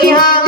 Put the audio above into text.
Happy Holidays.